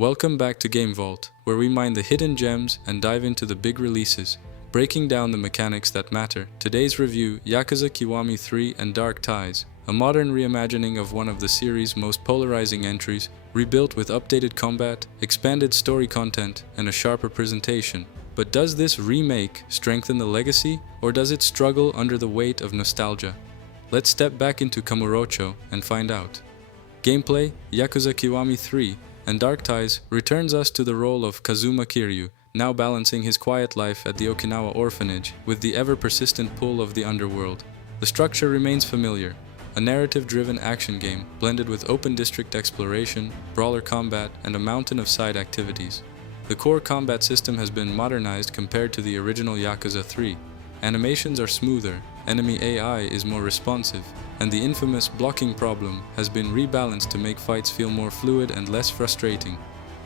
Welcome back to Game Vault, where we mine the hidden gems and dive into the big releases, breaking down the mechanics that matter. Today's review, Yakuza Kiwami 3 and Dark Ties, a modern reimagining of one of the series' most polarizing entries, rebuilt with updated combat, expanded story content, and a sharper presentation. But does this remake strengthen the legacy, or does it struggle under the weight of nostalgia? Let's step back into Kamurocho and find out. Gameplay, Yakuza Kiwami 3 and Dark Ties returns us to the role of Kazuma Kiryu, now balancing his quiet life at the Okinawa orphanage with the ever-persistent pull of the underworld. The structure remains familiar, a narrative-driven action game blended with open district exploration, brawler combat, and a mountain of side activities. The core combat system has been modernized compared to the original Yakuza 3. Animations are smoother, enemy AI is more responsive, and the infamous blocking problem has been rebalanced to make fights feel more fluid and less frustrating.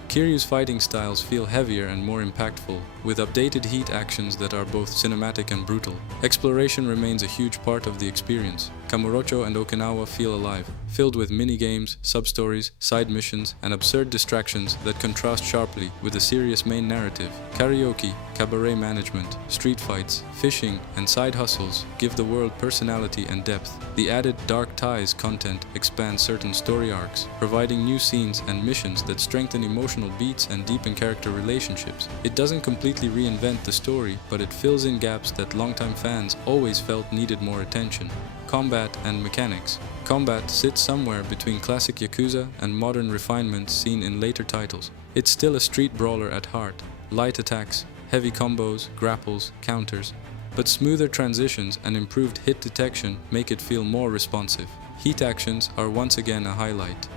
Kiryu's fighting styles feel heavier and more impactful, with updated heat actions that are both cinematic and brutal. Exploration remains a huge part of the experience. Kamurocho and Okinawa feel alive, filled with mini-games, sub-stories, side missions, and absurd distractions that contrast sharply with a serious main narrative. Karaoke, cabaret management, street fights, fishing, and side hustles give the world personality and depth. The added Dark Ties content expands certain story arcs, providing new scenes and missions that strengthen emotional beats and deepen character relationships. It doesn't completely reinvent the story, but it fills in gaps that longtime fans always felt needed more attention. Combat and mechanics. Combat sits somewhere between classic Yakuza and modern refinements seen in later titles. It's still a street brawler at heart. Light attacks, heavy combos, grapples, counters, but smoother transitions and improved hit detection make it feel more responsive. Heat actions are once again a highlight.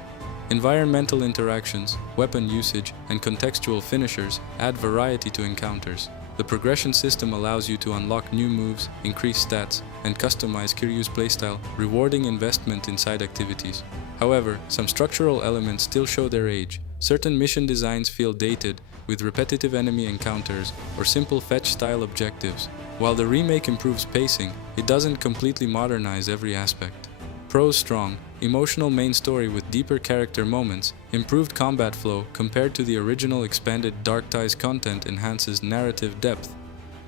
Environmental interactions, weapon usage, and contextual finishers add variety to encounters. The progression system allows you to unlock new moves, increase stats, and customize Kiryu's playstyle, rewarding investment in side activities. However, some structural elements still show their age. Certain mission designs feel dated, with repetitive enemy encounters or simple fetch-style objectives. While the remake improves pacing, it doesn't completely modernize every aspect. Pros strong, emotional main story with deeper character moments, improved combat flow compared to the original expanded Dark Ties content enhances narrative depth.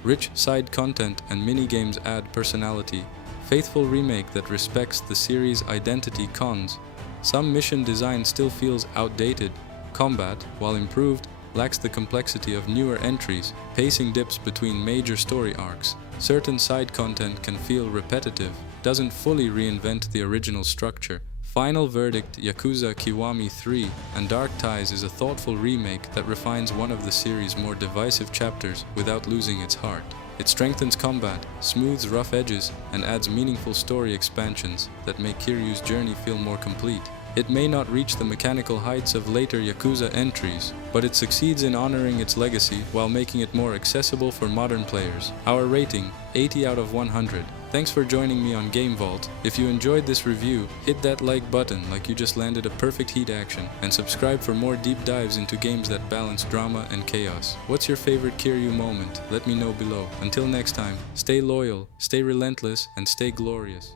Rich side content and mini-games add personality. Faithful remake that respects the series' identity cons. Some mission design still feels outdated. Combat, while improved, lacks the complexity of newer entries. Pacing dips between major story arcs. Certain side content can feel repetitive, doesn't fully reinvent the original structure. Final verdict, Yakuza Kiwami 3 and Dark Ties is a thoughtful remake that refines one of the series' more divisive chapters without losing its heart. It strengthens combat, smooths rough edges, and adds meaningful story expansions that make Kiryu's journey feel more complete. It may not reach the mechanical heights of later Yakuza entries, but it succeeds in honoring its legacy while making it more accessible for modern players. Our rating, 80 out of 100. Thanks for joining me on Game Vault. If you enjoyed this review, hit that like button like you just landed a perfect heat action, and subscribe for more deep dives into games that balance drama and chaos. What's your favorite Kiryu moment? Let me know below. Until next time, stay loyal, stay relentless, and stay glorious.